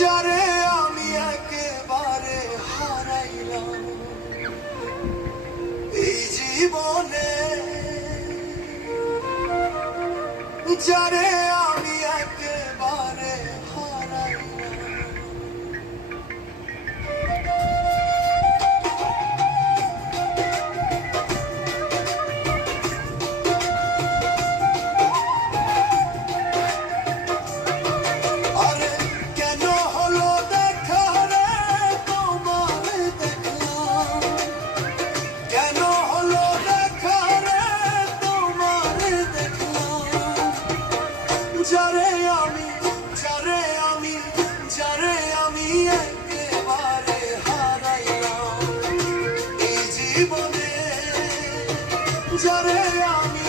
যারে আমি একেবারে হারাইলাম এই জীবনে, যারে আমি একেবারে হারাইলাম। আরে কেন হলো দেখা রে তোমার দেখলাম, কেন হলো দেখা রে তোমার দেখলাম, যারে আমি একেবারে হারাইলাম এই জীবনে, যারে আমি